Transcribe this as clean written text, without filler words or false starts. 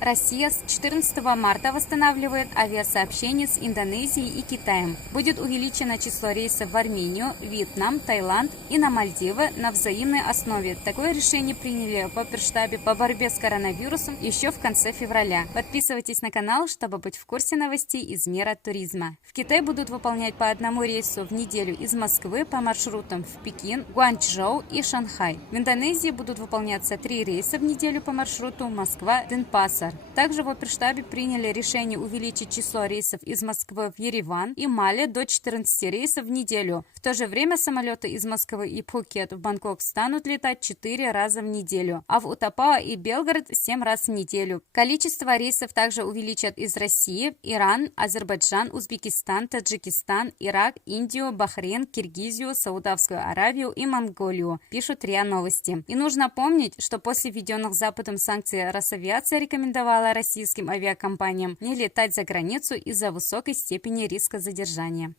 Россия с 14 марта восстанавливает авиасообщение с Индонезией и Китаем. Будет увеличено число рейсов в Армению, Вьетнам, Таиланд и на Мальдивы на взаимной основе. Такое решение приняли в оперштабе по борьбе с коронавирусом еще в конце февраля. Подписывайтесь на канал, чтобы быть в курсе новостей из мира туризма. В Китае будут выполнять по одному рейсу в неделю из Москвы по маршрутам в Пекин, Гуанчжоу и Шанхай. В Индонезии будут выполняться 3 рейса в неделю по маршруту Москва-Денпасар. Также в оперштабе приняли решение увеличить число рейсов из Москвы в Ереван и Мали до 14 рейсов в неделю. В то же время самолеты из Москвы и Пхукет в Бангкок станут летать 4 раза в неделю, а в Утапао и Белгород 7 раз в неделю. Количество рейсов также увеличат из России, Иран, Азербайджан, Узбекистан, Таджикистан, Ирак, Индию, Бахрейн, Киргизию, Саудовскую Аравию и Монголию, пишут РИА Новости. И нужно помнить, что после введенных Западом санкций Росавиация рекомендовала российским авиакомпаниям не летать за границу из-за высокой степени риска задержания.